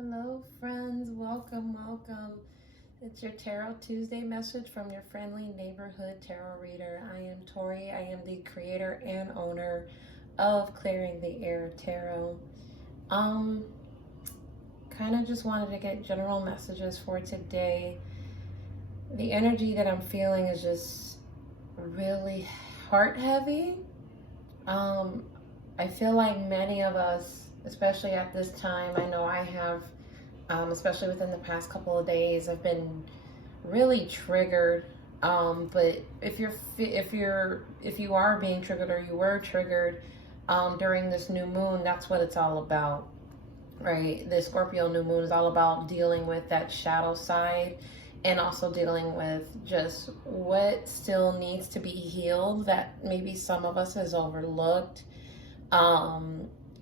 Hello, friends. Welcome, welcome. It's your Tarot Tuesday message from your friendly neighborhood tarot reader. I am Tori. I am the creator and owner of Clearing the Air Tarot. Kind of just wanted to get general messages for today. The energy that I'm feeling is just really heart heavy. I feel like many of us, especially at this time, I know I have, especially within the past couple of days, I've been really triggered. But if you are being triggered, or you were triggered during this new moon, that's what it's all about, right? The Scorpio new moon is all about dealing with that shadow side, and also dealing with just what still needs to be healed that maybe some of us has overlooked.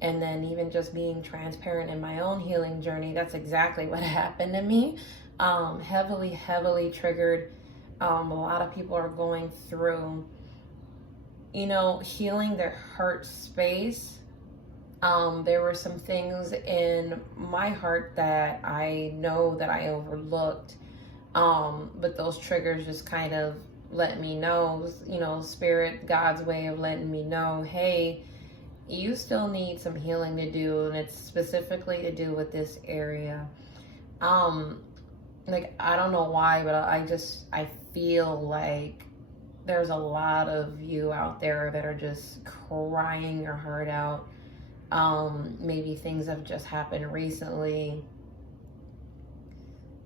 And then even just being transparent in my own healing journey, that's exactly what happened to me. Heavily triggered. A lot of people are going through, healing their heart space. There were some things in my heart that I know that I overlooked. But those triggers just kind of let me know, Spirit, God's way of letting me know, hey, you still need some healing to do, and it's specifically to do with this area. I don't know why, but I feel like there's a lot of you out there that are just crying your heart out. Maybe things have just happened recently.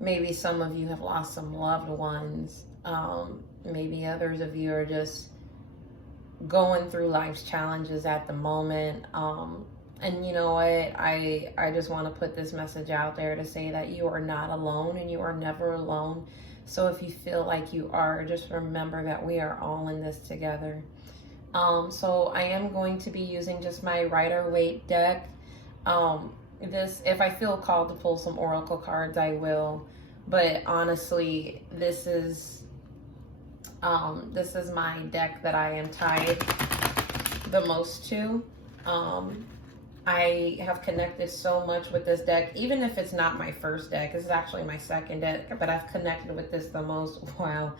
Maybe some of you have lost some loved ones. Maybe others of you are just going through life's challenges at the moment. And you know what? I just want to put this message out there to say that you are not alone, and you are never alone. So if you feel like you are, just remember that we are all in this together. So I am going to be using just my Rider-Waite deck. If I feel called to pull some oracle cards, I will. But honestly, this is my deck that I am tied the most to. I have connected so much with this deck, even if it's not my first deck. This is actually my second deck, but I've connected with this the most. Wow.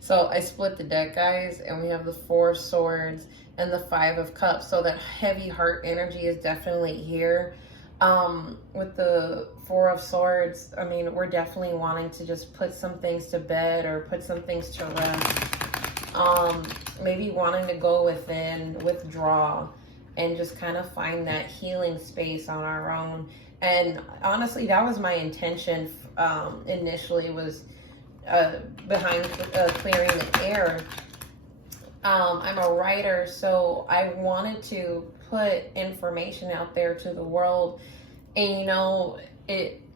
So I split the deck, guys, and we have the 4 of Swords and the 5 of Cups. So that heavy heart energy is definitely here. With the 4 of Swords, I mean, we're definitely wanting to just put some things to bed or put some things to rest. Maybe wanting to go within, withdraw, and just kind of find that healing space on our own. And honestly, that was my intention initially, was behind clearing the air. I'm a writer, so I wanted to put information out there to the world. And a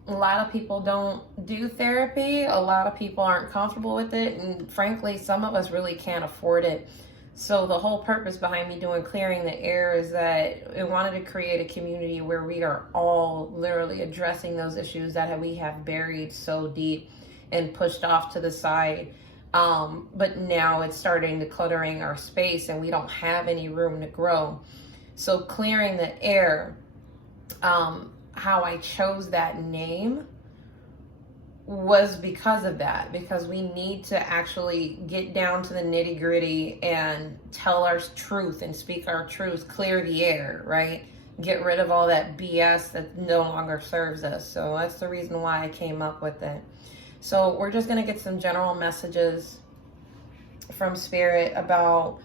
lot of people don't do therapy. A lot of people aren't comfortable with it, and frankly, some of us really can't afford it. So the whole purpose behind me doing Clearing the Air is that I wanted to create a community where we are all literally addressing those issues that we have buried so deep and pushed off to the side. But now it's starting to cluttering our space, and we don't have any room to grow. So Clearing the Air, how I chose that name was because of that, because we need to actually get down to the nitty gritty and tell our truth and speak our truth, clear the air, right? Get rid of all that BS that no longer serves us. So that's the reason why I came up with it. So we're just going to get some general messages from Spirit about,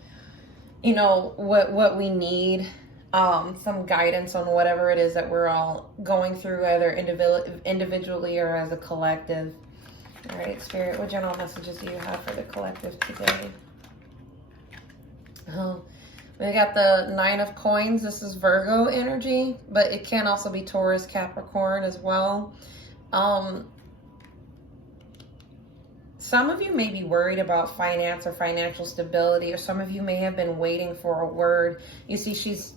what we need, some guidance on whatever it is that we're all going through, either individually or as a collective. All right, Spirit, what general messages do you have for the collective today? We got the 9 of Coins. This is Virgo energy, but it can also be Taurus, Capricorn as well. Some of you may be worried about finance or financial stability, or some of you may have been waiting for a word. You see, she's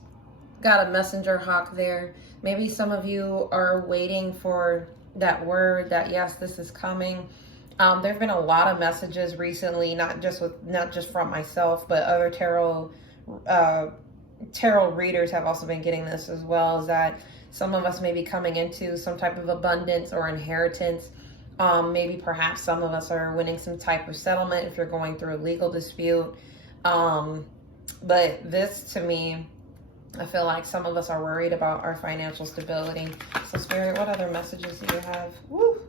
got a messenger hawk there. Maybe some of you are waiting for that word that, yes, this is coming. There've been a lot of messages recently, not just from myself, but other tarot readers have also been getting this as well, is that Some of us may be coming into some type of abundance or inheritance. Maybe perhaps some of us are winning some type of settlement if you're going through a legal dispute. But this, to me, I feel like some of us are worried about our financial stability. So Spirit, what other messages do you have? Woo!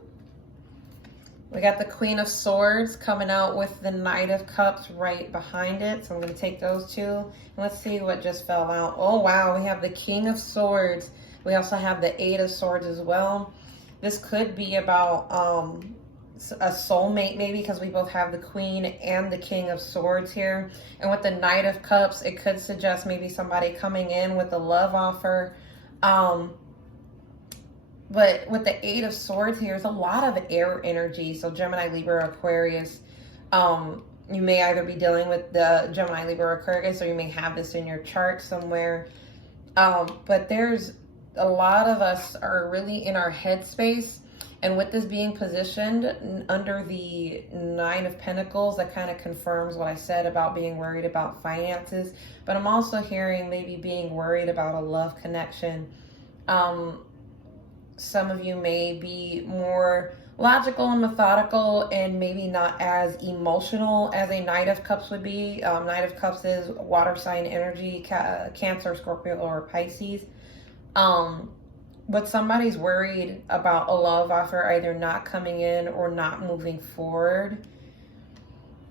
We got the Queen of Swords coming out with the Knight of Cups right behind it. So I'm going to take those two. And let's see what just fell out. Oh, wow. We have the King of Swords. We also have the Eight of Swords as well. This could be about a soulmate, maybe, because we both have the Queen and the King of Swords here. And with the Knight of Cups, it could suggest maybe somebody coming in with a love offer. But with the Eight of Swords here, there's a lot of air energy. So Gemini, Libra, Aquarius. You may either be dealing with the Gemini, Libra, Aquarius, or you may have this in your chart somewhere. But there's a lot of us are really in our headspace. And with this being positioned under the Nine of Pentacles, that kind of confirms what I said about being worried about finances. But I'm also hearing maybe being worried about a love connection. Some of you may be more logical and methodical and maybe not as emotional as a Knight of Cups would be. Knight of Cups is water sign energy, Cancer, Scorpio, or Pisces. But somebody's worried about a love offer either not coming in or not moving forward.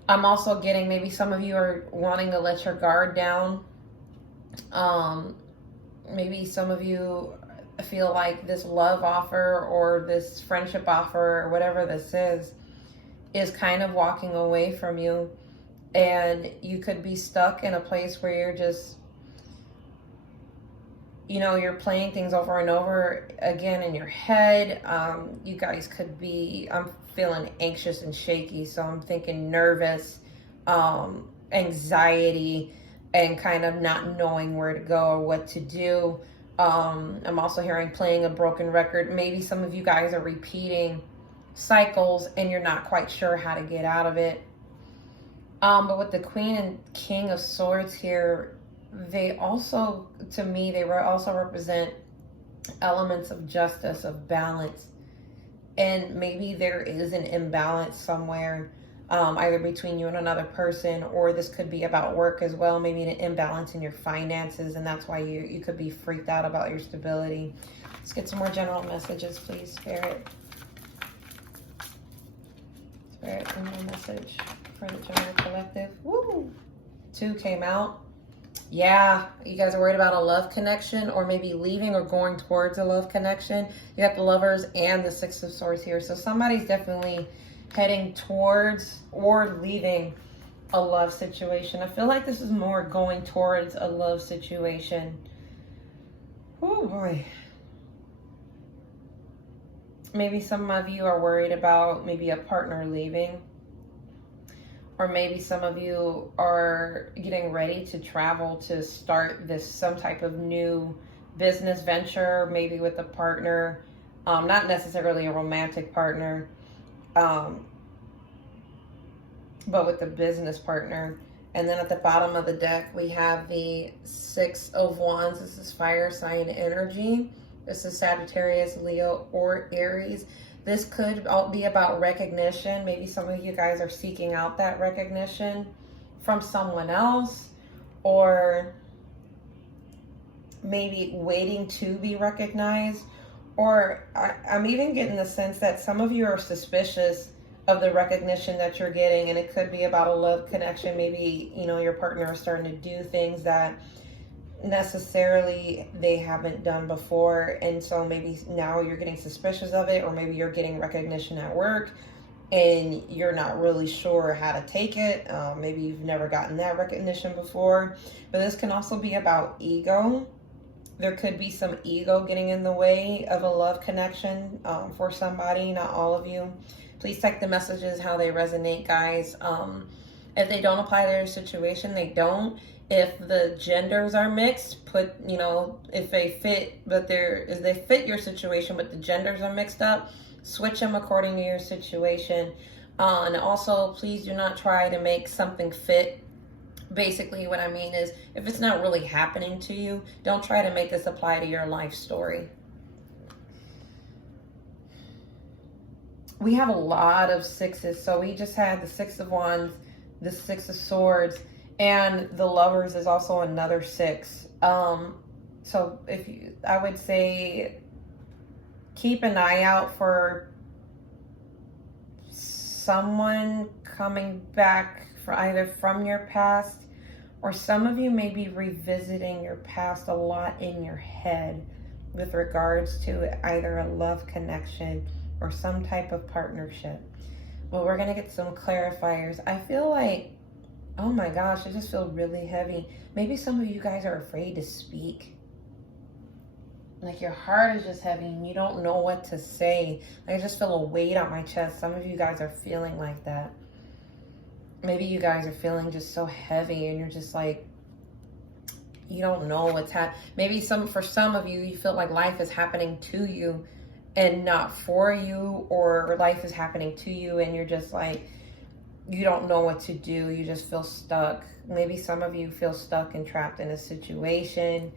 I'm also getting maybe some of you are wanting to let your guard down. Maybe some of you feel like this love offer or this friendship offer or whatever this is kind of walking away from you. And you could be stuck in a place where you're just, you know, you're playing things over and over again in your head. You guys could be, I'm feeling anxious and shaky. So I'm thinking nervous, anxiety, and kind of not knowing where to go or what to do. I'm also hearing playing a broken record. Maybe some of you guys are repeating cycles and you're not quite sure how to get out of it. But with the Queen and King of Swords here, they also, to me, they also represent elements of justice, of balance. And maybe there is an imbalance somewhere, either between you and another person, or this could be about work as well, maybe an imbalance in your finances, and that's why you could be freaked out about your stability. Let's get some more general messages, please, Spirit. Spirit, one more message for the general collective. Woo! 2 came out. Yeah, you guys are worried about a love connection or maybe leaving or going towards a love connection. You got the Lovers and the Six of Swords here. So somebody's definitely heading towards or leaving a love situation. I feel like this is more going towards a love situation. Oh boy. Maybe some of you are worried about maybe a partner leaving. Or maybe some of you are getting ready to travel to start some type of new business venture, maybe with a partner, not necessarily a romantic partner, but with a business partner. And then at the bottom of the deck, we have the Six of Wands. This is fire sign energy. This is Sagittarius, Leo, or Aries. This could be about recognition. Maybe some of you guys are seeking out that recognition from someone else, or maybe waiting to be recognized. Or I'm even getting the sense that some of you are suspicious of the recognition that you're getting, and it could be about a love connection. Maybe, you know, your partner is starting to do things that necessarily they haven't done before, and so maybe now you're getting suspicious of it, or maybe you're getting recognition at work and you're not really sure how to take it. Maybe you've never gotten that recognition before. But this can also be about ego. There could be some ego getting in the way of a love connection for somebody, not all of you. Please check the messages how they resonate, guys. If they don't apply to their situation, they don't. If the genders are mixed, you know, if they fit, if they fit your situation, but the genders are mixed up, switch them according to your situation. And also, please do not try to make something fit. Basically, what I mean is, if it's not really happening to you, don't try to make this apply to your life story. we have a lot of sixes. So we just had the Six of Wands, the Six of Swords, and the Lovers is also another six. So I would say keep an eye out for someone coming back for either from your past, or some of you may be revisiting your past a lot in your head with regards to either a love connection or some type of partnership. Well, we're going to get some clarifiers. I feel like, oh my gosh, I just feel really heavy. Maybe some of you guys are afraid to speak. Like your heart is just heavy and you don't know what to say. I just feel a weight on my chest. Some of you guys are feeling like that. Maybe you guys are feeling just so heavy and you're just like, you don't know what's happening. Maybe for some of you, you feel like life is happening to you and not for you, or life is happening to you and you're just like, you don't know what to do. You just feel stuck. Maybe some of you feel stuck and trapped in a situation.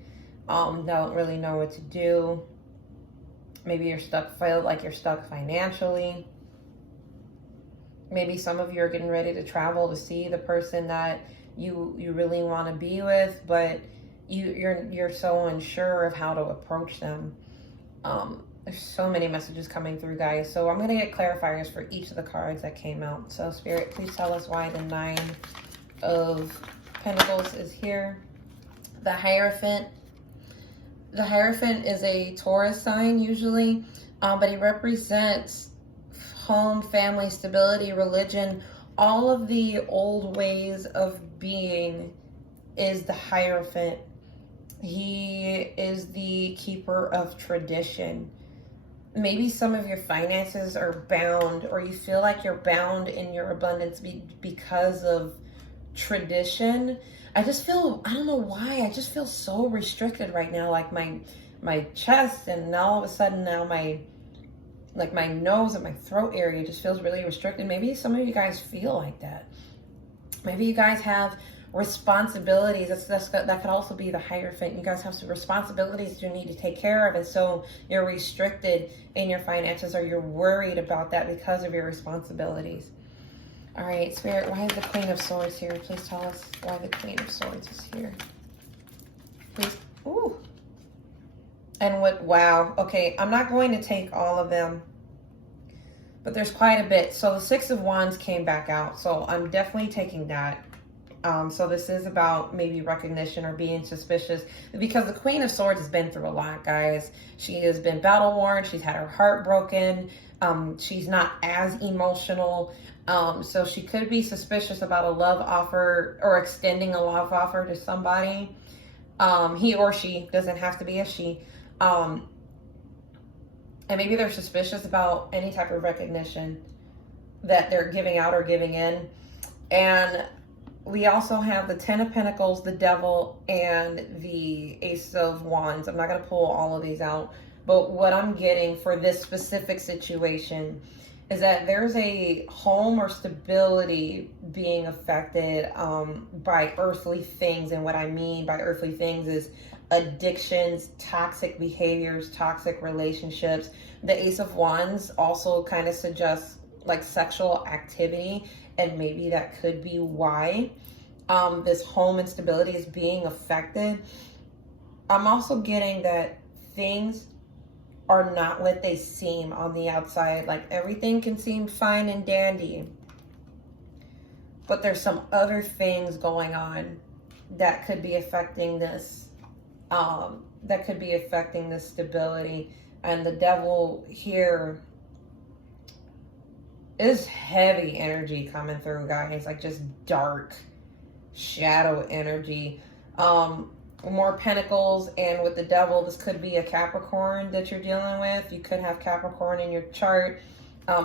Don't really know what to do. Maybe you're stuck, feel like you're stuck financially. Maybe some of you are getting ready to travel to see the person that you really want to be with, but you're so unsure of how to approach them. There's so many messages coming through, guys. So I'm going to get clarifiers for each of the cards that came out. So Spirit, please tell us why the Nine of Pentacles is here. The Hierophant. The Hierophant is a Taurus sign usually, but he represents home, family, stability, religion. All of the old ways of being is the Hierophant. He is the keeper of tradition. Maybe some of your finances are bound, or you feel like you're bound in your abundance because of tradition. I just feel, I don't know why, I just feel so restricted right now. Like my chest, and all of a sudden now my nose and my throat area just feels really restricted. Maybe some of you guys feel like that. Maybe you guys have responsibilities. That could also be the Hierophant. You guys have some responsibilities you need to take care of, and so you're restricted in your finances, or you're worried about that because of your responsibilities. All right, Spirit, why is the Queen of Swords here? Please tell us why the Queen of Swords is here. Please. Ooh. And what, wow. Okay, I'm not going to take all of them, but there's quite a bit. So the Six of Wands came back out, so I'm definitely taking that. So this is about maybe recognition or being suspicious, because the Queen of Swords has been through a lot, guys. She has been battle worn. She's had her heart broken. She's not as emotional. So she could be suspicious about a love offer or extending a love offer to somebody. He or she, doesn't have to be a she. And maybe they're suspicious about any type of recognition that they're giving out or giving in. And we also have the Ten of Pentacles, the Devil, and the Ace of Wands. I'm not going to pull all of these out, but what I'm getting for this specific situation is that there's a home or stability being affected by earthly things. And what I mean by earthly things is addictions, toxic behaviors, toxic relationships. The Ace of Wands also kind of suggests like sexual activity, and maybe that could be why this home instability is being affected. I'm also getting that things are not what they seem on the outside. Like everything can seem fine and dandy, but there's some other things going on that could be affecting this, stability. And the Devil here is heavy energy coming through, guys. Like just dark shadow energy. More Pentacles, and with the Devil, this could be a Capricorn that you're dealing with. You could have Capricorn in your chart.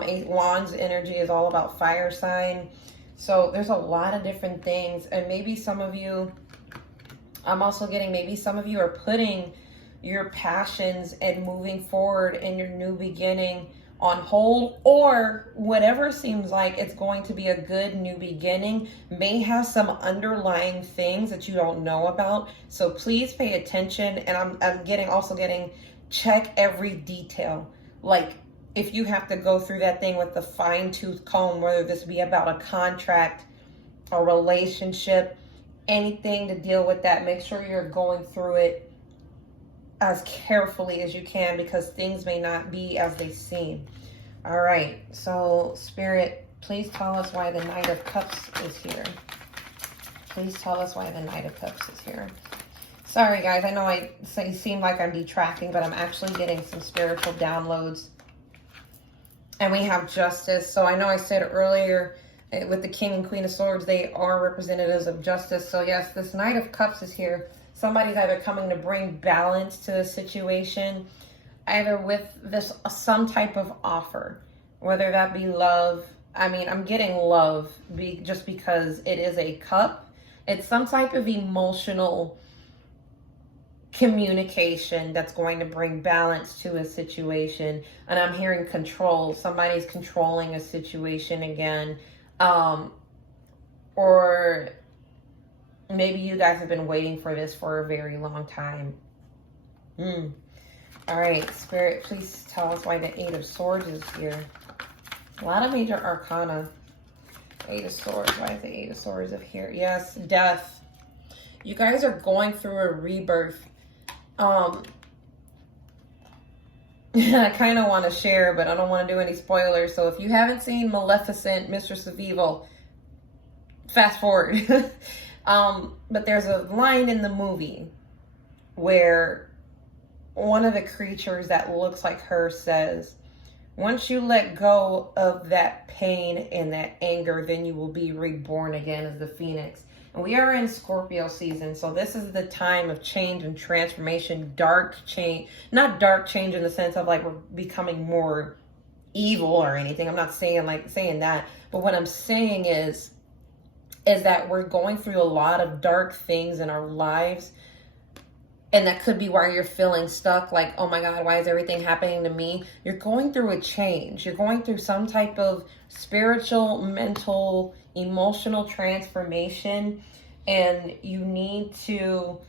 Eight Wands energy is all about fire sign. So there's a lot of different things. And maybe some of you, I'm also getting, maybe some of you are putting your passions and moving forward in your new beginning on hold, or whatever seems like it's going to be a good new beginning may have some underlying things that you don't know about. So please pay attention. And I'm also getting check every detail. Like if you have to go through that thing with the fine-tooth comb, whether this be about a contract, a relationship, anything to deal with that, make sure you're going through it as carefully as you can, because things may not be as they seem. All right, so Spirit, please tell us why the Knight of Cups is here. Please tell us why the Knight of Cups is here. Sorry, guys, I know I seem like I'm detracting, but I'm actually getting some spiritual downloads. And we have Justice. So I know I said earlier with the King and Queen of Swords, they are representatives of justice. So yes, this Knight of Cups is here. Somebody's either coming to bring balance to the situation, either with this some type of offer, whether that be love. I mean, I'm getting love just because it is a cup. It's some type of emotional communication that's going to bring balance to a situation. And I'm hearing control. Somebody's controlling a situation again. Or maybe you guys have been waiting for this for a very long time. All right, Spirit, please tell us why the Eight of Swords is here. A lot of major arcana. Eight of Swords. Why is the Eight of Swords up here? Yes, death. You guys are going through a rebirth. I kind of want to share, but I don't want to do any spoilers. So if you haven't seen Maleficent, Mistress of Evil, fast forward. But there's a line in the movie where one of the creatures that looks like her says, once you let go of that pain and that anger, then you will be reborn again as the phoenix. And we are in Scorpio season, so this is the time of change and transformation, dark change. Not dark change in the sense of like we're becoming more evil or anything. I'm not saying that. But what I'm saying is that we're going through a lot of dark things in our lives. And that could be why you're feeling stuck, like, oh my God, why is everything happening to me? You're going through a change. You're going through some type of spiritual, mental, emotional transformation. And you need to,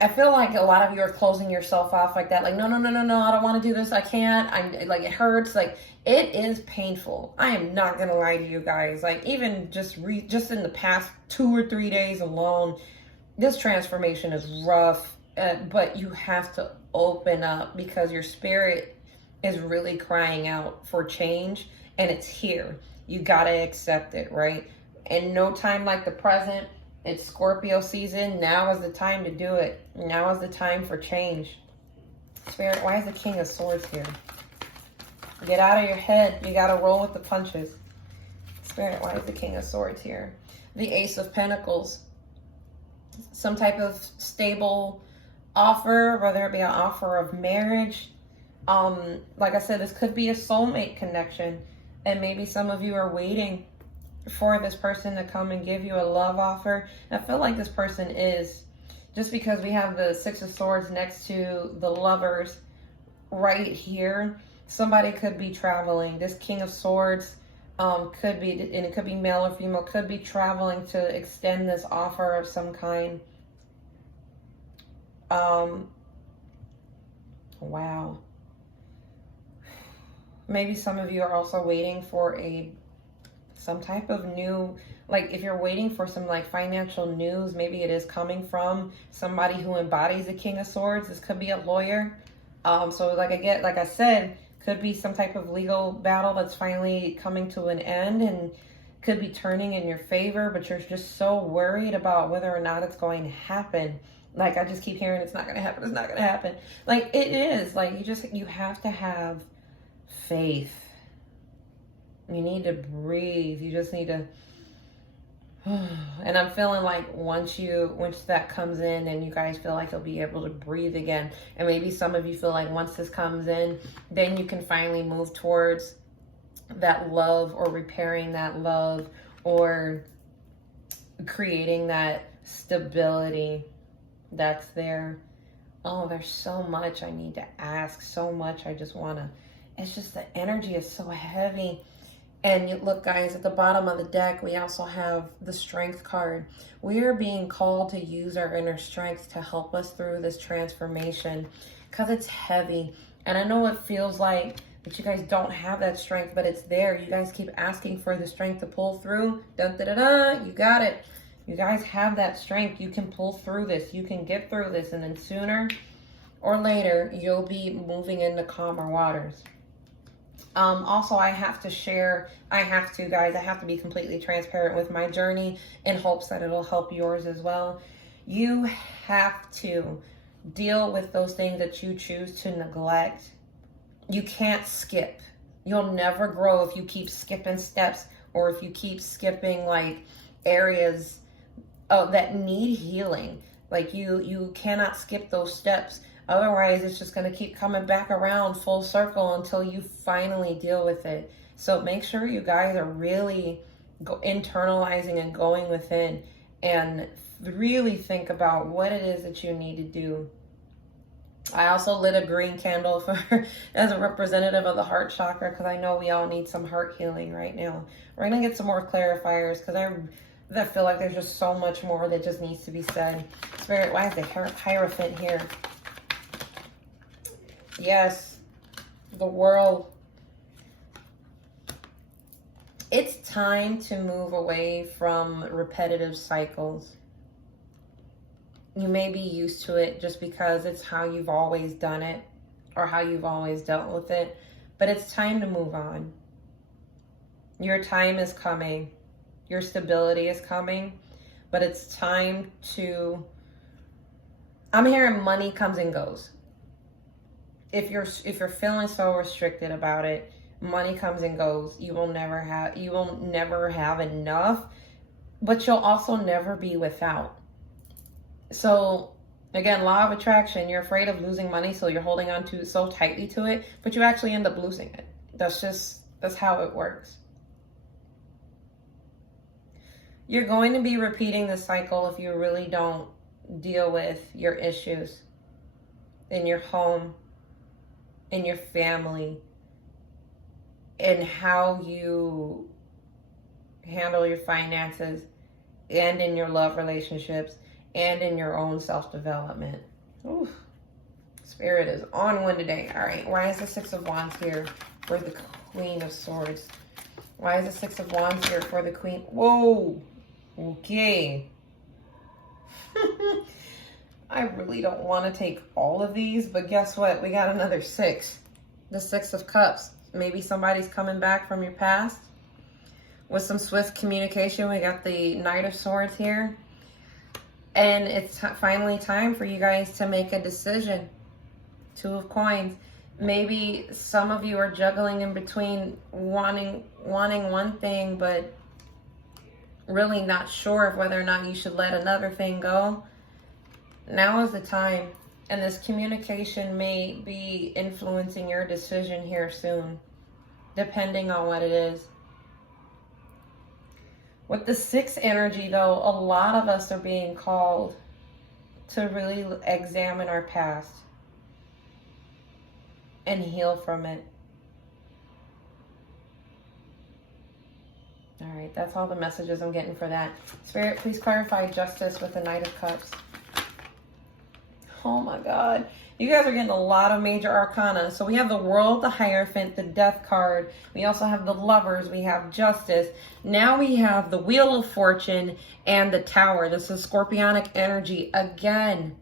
I feel like a lot of you are closing yourself off like that. Like, no, I don't want to do this. I can't. Like, it hurts. Like, it is painful. I am not going to lie to you guys. Like, even just in the past 2 or 3 days alone, this transformation is rough, but you have to open up because your spirit is really crying out for change, and it's here. You got to accept it, right? And no time like the present. It's Scorpio season. Now is the time to do it. Now is the time for change. Spirit, why is the King of Swords here? Get out of your head. You got to roll with the punches. Spirit, why is the King of Swords here? The Ace of Pentacles. Some type of stable offer, whether it be an offer of marriage. Like I said, this could be a soulmate connection. And maybe some of you are waiting for this person to come and give you a love offer. I feel like this person is, just because we have the Six of Swords next to the Lovers right here. Somebody could be traveling. This King of Swords could be, and it could be male or female, could be traveling to extend this offer of some kind. Wow. Maybe some of you are also waiting for some type of new, like if you're waiting for some like financial news, maybe it is coming from somebody who embodies the King of Swords. This could be a lawyer. So like I said, could be some type of legal battle that's finally coming to an end and could be turning in your favor, but you're just so worried about whether or not it's going to happen. Like I just keep hearing it's not going to happen. It's not going to happen. Like it is. Like you have to have faith. You need to breathe. You just need to, and I'm feeling like once that comes in and you guys feel like you'll be able to breathe again, and maybe some of you feel like once this comes in, then you can finally move towards that love or repairing that love or creating that stability that's there. Oh, there's so much I need to ask, so much I just want to, it's just the energy is so heavy. And you look, guys, at the bottom of the deck, we also have the Strength card. We are being called to use our inner strength to help us through this transformation because it's heavy. And I know it feels like But you guys don't have that strength, but it's there. You guys keep asking for the strength to pull through. Dun, da, da, da, you got it. You guys have that strength. You can pull through this. You can get through this. And then sooner or later, you'll be moving into calmer waters. Also, I have to share, guys, I have to be completely transparent with my journey in hopes that it'll help yours as well. You have to deal with those things that you choose to neglect. You can't skip. You'll never grow if you keep skipping steps, or if you keep skipping like areas that need healing. Like you cannot skip those steps. Otherwise, it's just going to keep coming back around full circle until you finally deal with it. So make sure you guys are really internalizing and going within and really think about what it is that you need to do. I also lit a green candle as a representative of the heart chakra, because I know we all need some heart healing right now. We're going to get some more clarifiers, because I feel like there's just so much more that just needs to be said. Spirit, why is the Hierophant here? Yes, the world. It's time to move away from repetitive cycles. You may be used to it just because it's how you've always done it or how you've always dealt with it, but it's time to move on. Your time is coming. Your stability is coming, but it's time to, I'm hearing money comes and goes. If you're feeling so restricted about it, money comes and goes. You will never have enough, but you'll also never be without. So again, law of attraction, you're afraid of losing money, so you're holding on to so tightly to it, but you actually end up losing it. That's how it works. You're going to be repeating the cycle if you really don't deal with your issues in your home, in your family, and how you handle your finances, and in your love relationships, and in your own self-development. Ooh, Spirit is on one today. All right, why is the Six of Wands here for the Queen of Swords? Why is the Six of Wands here for the Queen? Whoa, okay. I really don't want to take all of these, but guess what? We got another six. The Six of Cups. Maybe somebody's coming back from your past with some swift communication. We got the Knight of Swords here. And it's finally time for you guys to make a decision. Two of Coins. Maybe some of you are juggling in between wanting one thing, but really not sure of whether or not you should let another thing go. Now is the time. And this communication may be influencing your decision here soon, depending on what it is. With the Six energy, though, a lot of us are being called to really examine our past and heal from it. All right, that's all the messages I'm getting for that. Spirit, please clarify justice with the Knight of Cups. Oh my God. You guys are getting a lot of major arcana. So we have the World, the Hierophant, the Death card. We also have the Lovers. We have Justice. Now we have the Wheel of Fortune and the Tower. This is Scorpionic energy again.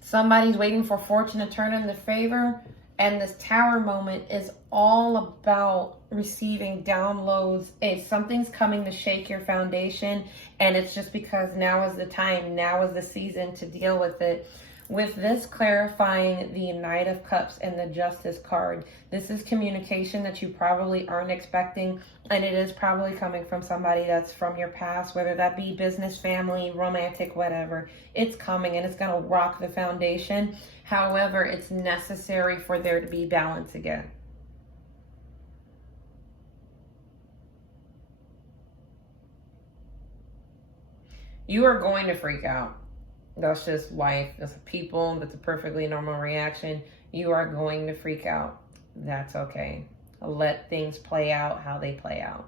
Somebody's waiting for fortune to turn in the favor. And this Tower moment is all about receiving downloads. Something's coming to shake your foundation, and it's just because now is the time, now is the season to deal with it. With this clarifying the Knight of Cups and the Justice card, this is communication that you probably aren't expecting, and it is probably coming from somebody that's from your past, whether that be business, family, romantic, whatever. It's coming, and it's going to rock the foundation. However, it's necessary for there to be balance again. You are going to freak out. That's just life. That's people. That's a perfectly normal reaction. You are going to freak out. That's okay. Let things play out how they play out.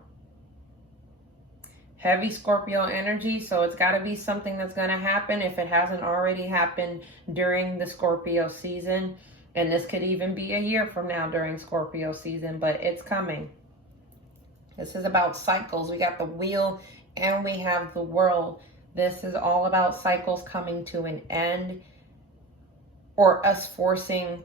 Heavy Scorpio energy, so it's got to be something that's going to happen if it hasn't already happened during the Scorpio season. And this could even be a year from now during Scorpio season, but it's coming. This is about cycles. We got the wheel and we have the world. This is all about cycles coming to an end, or us forcing,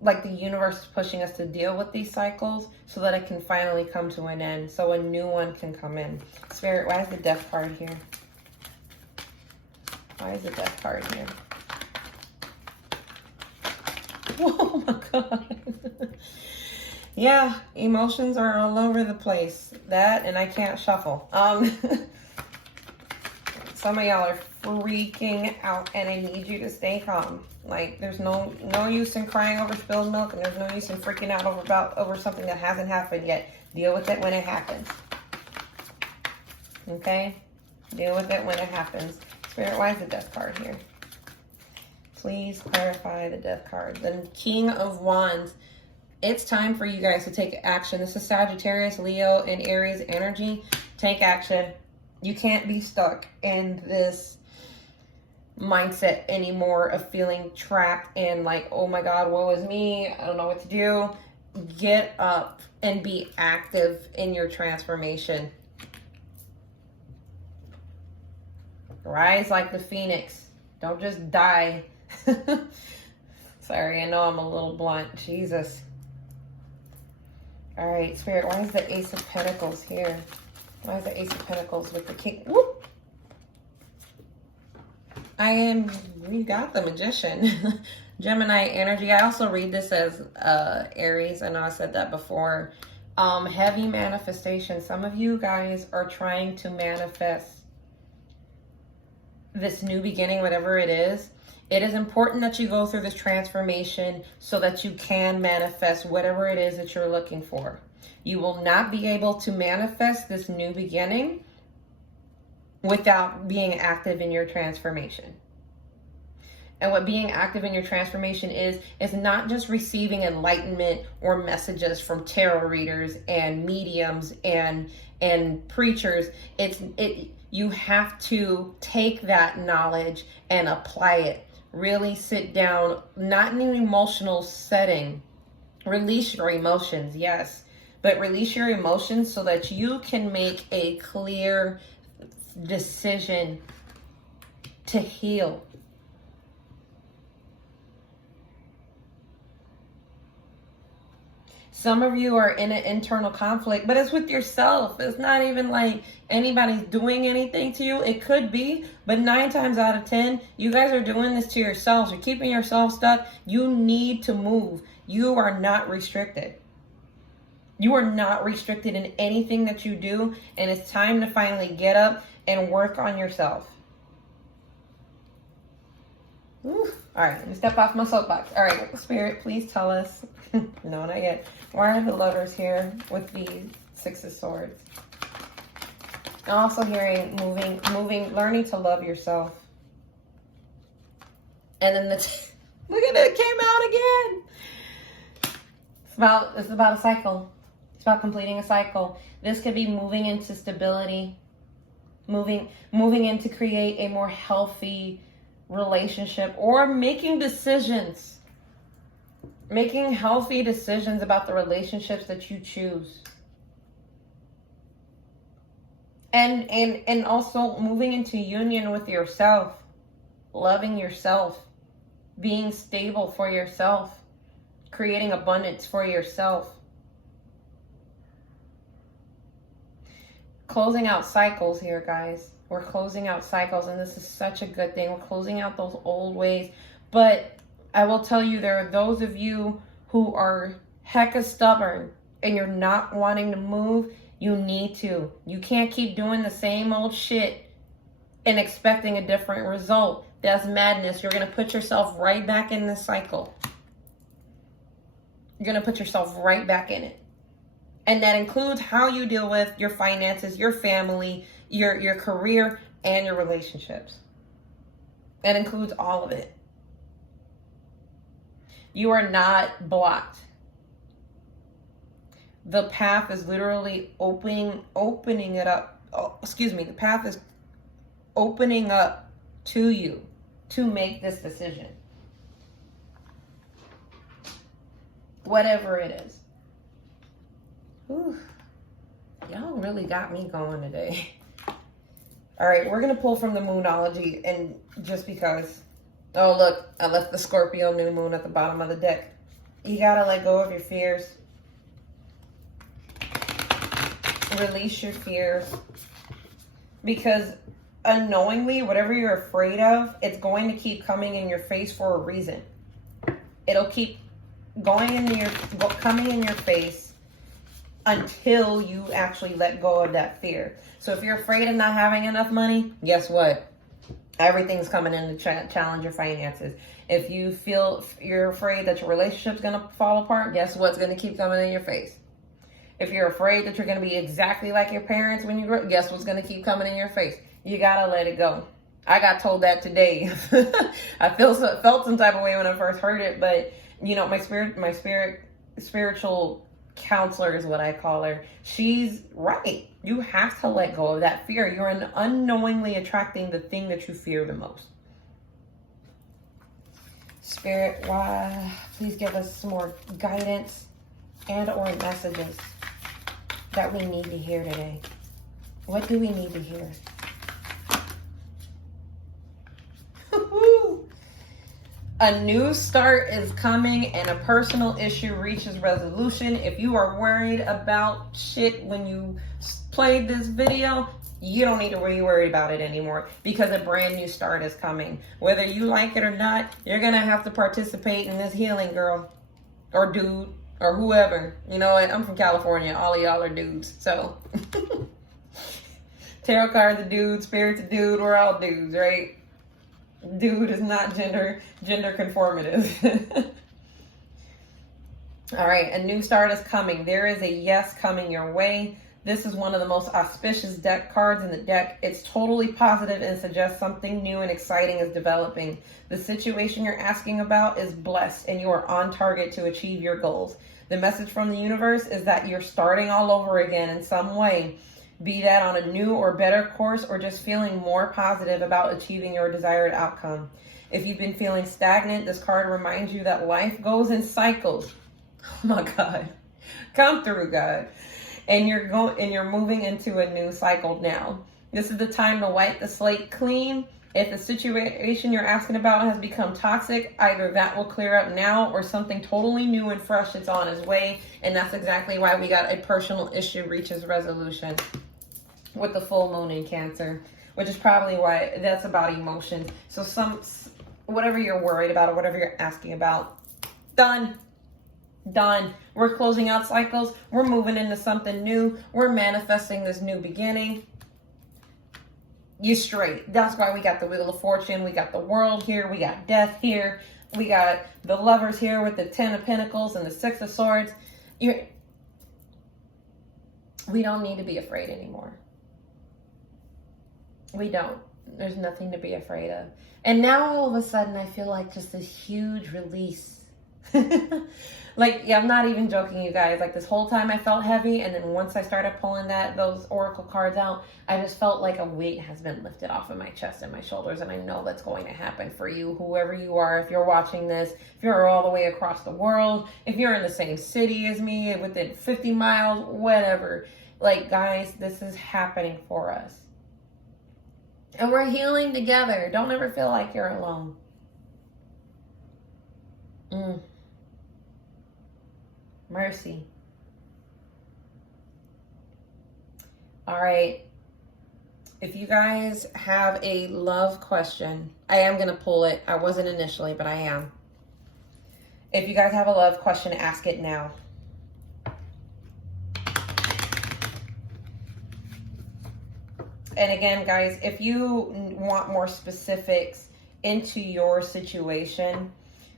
like the universe is pushing us to deal with these cycles so that it can finally come to an end, so a new one can come in. Spirit, why is the death card here? Why is the death card here? Oh my God. Yeah, emotions are all over the place. That, and I can't shuffle. Some of y'all are freaking out, and I need you to stay calm. Like, there's no use in crying over spilled milk, and there's no use in freaking out over something that hasn't happened yet. Deal with it when it happens. Okay? Deal with it when it happens. Spirit, why is the death card here? Please clarify the death card. The King of Wands. It's time for you guys to take action. This is Sagittarius, Leo, and Aries energy. Take action. You can't be stuck in this mindset anymore of feeling trapped and like, oh my God, woe is me. I don't know what to do. Get up and be active in your transformation. Rise like the phoenix. Don't just die. Sorry, I know I'm a little blunt. Jesus. All right, Spirit, why is the Ace of Pentacles here? Why is the Ace of Pentacles with the King? Whoop! We got the Magician. Gemini energy. I also read this as Aries. I know I said that before. Heavy manifestation. Some of you guys are trying to manifest this new beginning, whatever it is. It is important that you go through this transformation so that you can manifest whatever it is that you're looking for. You will not be able to manifest this new beginning without being active in your transformation. And what being active in your transformation is not just receiving enlightenment or messages from tarot readers and mediums and preachers. You have to take that knowledge and apply it. Really sit down, not in an emotional setting. Release your emotions, yes. But release your emotions so that you can make a clear decision to heal. Some of you are in an internal conflict, but it's with yourself. It's not even like anybody's doing anything to you. It could be, but 9 times out of 10, you guys are doing this to yourselves. You're keeping yourself stuck. You need to move. You are not restricted. You are not restricted in anything that you do, and it's time to finally get up and work on yourself. Whew. All right, let me step off my soapbox. All right, Spirit, please tell us. No, not yet. Why are the Lovers here with the 6 of Swords? I'm also hearing moving, learning to love yourself. And then look at it, it came out again. It's about a cycle. It's about completing a cycle. This could be moving into stability, moving in to create a more healthy relationship, or making decisions. Making healthy decisions about the relationships that you choose. And also moving into union with yourself, loving yourself, being stable for yourself, creating abundance for yourself. Closing out cycles here, guys. We're closing out cycles, and this is such a good thing. We're closing out those old ways. But I will tell you, there are those of you who are hecka stubborn and you're not wanting to move. You need to. You can't keep doing the same old shit and expecting a different result. That's madness. You're going to put yourself right back in the cycle. You're going to put yourself right back in it. And that includes how you deal with your finances, your family, your career, and your relationships. That includes all of it. You are not blocked. The path is literally opening it up. The path is opening up to you to make this decision. whatever it is. Whew. Y'all really got me going today. All right, we're going to pull from the Moonology, and just because, oh, look, I left the Scorpio new moon at the bottom of the deck. You got to let go of your fears. Release your fears. Because unknowingly, whatever you're afraid of, it's going to keep coming in your face for a reason. It'll keep coming in your face until you actually let go of that fear. So if you're afraid of not having enough money, guess what? Everything's coming in to challenge your finances. If you feel you're afraid that your relationship's going to fall apart, guess what's going to keep coming in your face? If you're afraid that you're going to be exactly like your parents when you grow up, guess what's going to keep coming in your face? You got to let it go. I got told that today. I felt some type of way when I first heard it, but you know, my spiritual counselor is what I call her. She's right. You have to let go of that fear. You're unknowingly attracting the thing that you fear the most. Spirit, why? Please give us some more guidance and or messages that we need to hear today. What do we need to hear? A new start is coming and a personal issue reaches resolution. If you are worried about shit when you played this video, you don't need to be worried about it anymore because a brand new start is coming. Whether you like it or not, you're going to have to participate in this healing, girl or dude or whoever. You know what? I'm from California. All of y'all are dudes. So tarot card's a dude, spirit's a dude. We're all dudes, right? Dude is not gender conformative. All right, a new start is coming. There is a yes coming your way. This is one of the most auspicious deck cards in the deck. It's totally positive and suggests something new and exciting is developing. The situation you're asking about is blessed and you are on target to achieve your goals. The message from the universe is that you're starting all over again in some way. Be that on a new or better course or just feeling more positive about achieving your desired outcome. If you've been feeling stagnant, this card reminds you that life goes in cycles. Oh my God. Come through, God. And you're moving into a new cycle now. This is the time to wipe the slate clean. If the situation you're asking about has become toxic, either that will clear up now or something totally new and fresh is on its way. And that's exactly why we got a personal issue reaches resolution with the full moon in Cancer, which is probably why that's about emotions. So whatever you're worried about or whatever you're asking about, done. We're closing out cycles. We're moving into something new. We're manifesting this new beginning. You straight. That's why we got the Wheel of Fortune. We got the World here. We got Death here. We got the Lovers here with the 10 of Pentacles and the 6 of Swords. We don't need to be afraid anymore. We don't. There's nothing to be afraid of. And now all of a sudden I feel like just this huge release. Like, yeah, I'm not even joking, you guys. Like, this whole time I felt heavy, and then once I started pulling those oracle cards out, I just felt like a weight has been lifted off of my chest and my shoulders, and I know that's going to happen for you, whoever you are. If you're watching this, if you're all the way across the world, if you're in the same city as me, within 50 miles, whatever. Like, guys, this is happening for us. And we're healing together. Don't ever feel like you're alone. Mercy. All right. If you guys have a love question, I am going to pull it. I wasn't initially, but I am. If you guys have a love question, ask it now. And again, guys, if you want more specifics into your situation,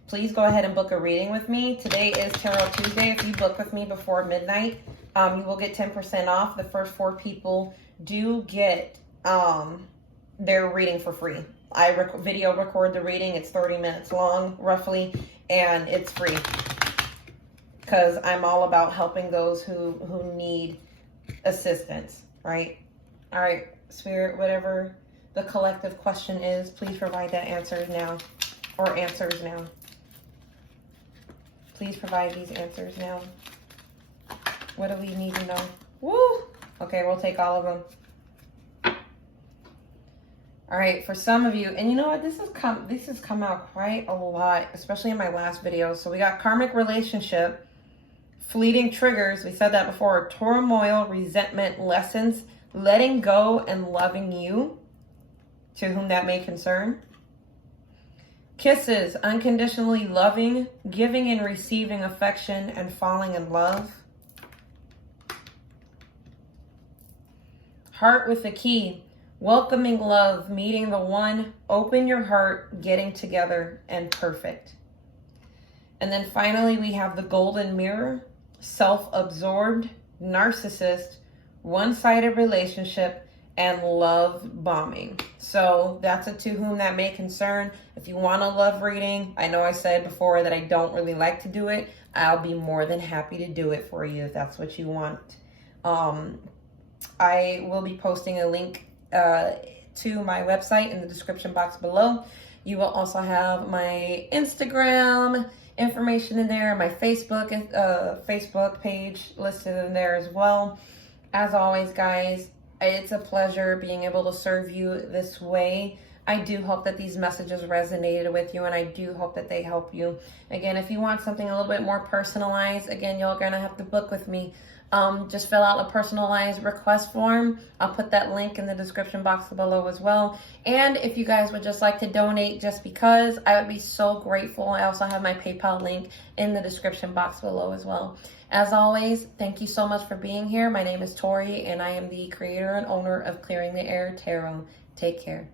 please go ahead and book a reading with me. Today is Tarot Tuesday. If you book with me before midnight, you will get 10% off. The first 4 people do get their reading for free. I video record the reading. It's 30 minutes long, roughly, and it's free. Because I'm all about helping those who need assistance, right? All right, Spirit, whatever the collective question is, please provide that answer now, or answers now. Please provide these answers now. What do we need to know? Woo! Okay, we'll take all of them. All right, for some of you, and you know what? This has come out quite a lot, especially in my last video. So we got karmic relationship, fleeting triggers. We said that before. Turmoil, resentment, lessons, letting go, and loving you, to whom that may concern. Kisses, unconditionally loving, giving and receiving affection, and falling in love. Heart with a key, welcoming love, meeting the one, open your heart, getting together, and perfect. And then finally, we have the golden mirror, self-absorbed, narcissist, one-sided relationship, and love bombing. So that's a to whom that may concern. If you want a love reading, I know I said before that I don't really like to do it. I'll be more than happy to do it for you if that's what you want. I will be posting a link to my website in the description box below. You will also have my Instagram information in there, my Facebook page listed in there as well. As always, guys, it's a pleasure being able to serve you this way. I do hope that these messages resonated with you, and I do hope that they help you. Again, if you want something a little bit more personalized, again, you're going to have to book with me. Just fill out a personalized request form. I'll put that link in the description box below as well. And if you guys would just like to donate just because, I would be so grateful. I also have my PayPal link in the description box below as well. As always, thank you so much for being here. My name is Tori, and I am the creator and owner of Clearing the Air Tarot. Take care.